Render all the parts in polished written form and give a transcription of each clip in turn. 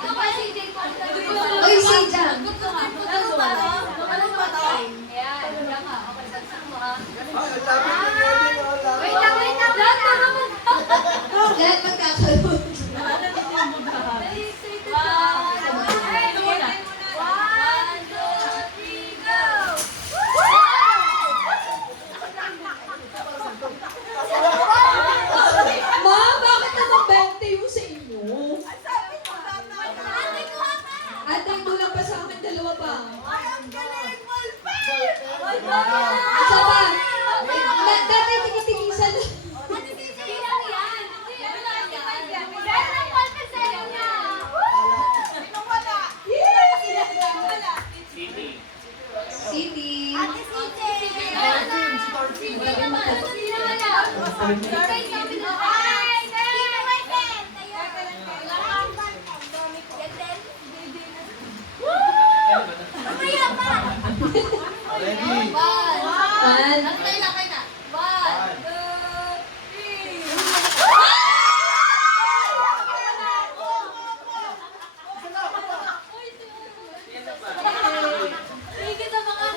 Ito ba si Jay Paul? Oy, si Jam. Ano ba? Ano ba to? Ayan, diyan ka. Okay, sagsak mo ha. Wait lang, wait lang. Lahat magkakaroon. Ma, bakit naman 20 yung sa inyo? Ate, kulang pa sa akin, dalawa pa. Isa pa. Dati tingitigisan. City.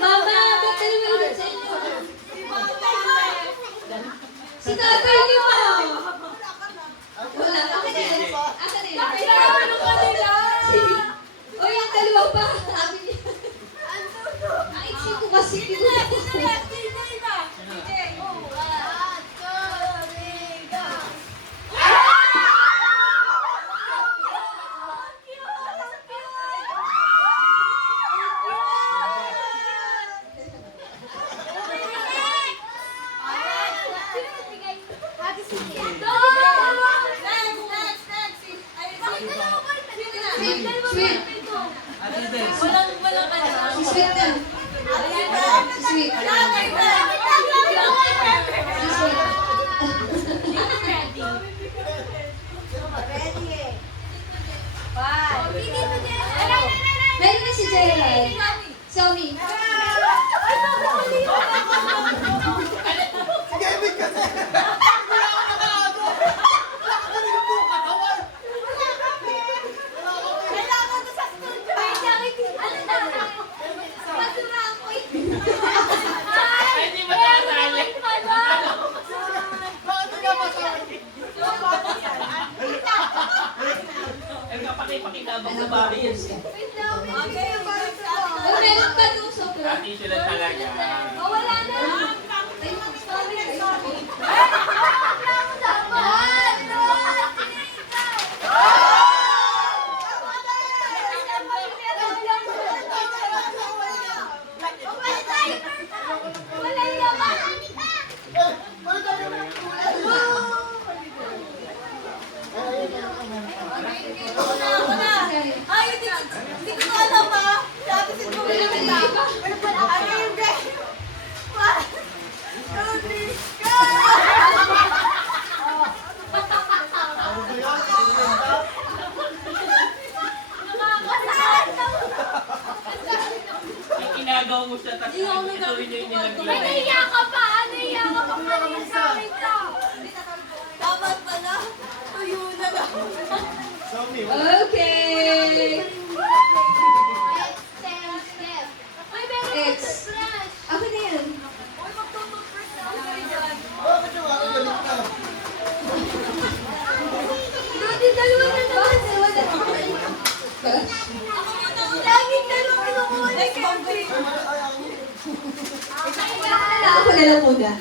Mama, ba't dalawa ulit sa inyo? Si tatay niyo pa. Wala. Akin na yan. Akin na yan. Sige. Uy, ang dalawa pa. Sabi niya. Ang iksi ko kasi Sweet. Si Sweet na. Si Sweet. Meron na si Gerald. Somi. Pakikabang sa bahay yan. Meron pa nung sobra. Ati sila talaga. Wala na. Inagaw mo siya, tapos ito yun yung nilaglag. Naiya ka pa! Naiya ka pa kanina sa akin to! Dapat pala, tuyo na lang. Okay. X. Ako na yan. Dati dalawa na naman. Gosh. Laging dalawa na muna. Ako na lang muna.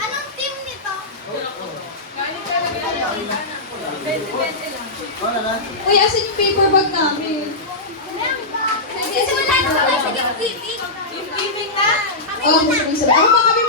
Anong team nito? Uy, asan yung paper bag namin? Kasi wala na kami sa gift giving. Gift giving na? Oh, gusto ko sabi. Ako ba kami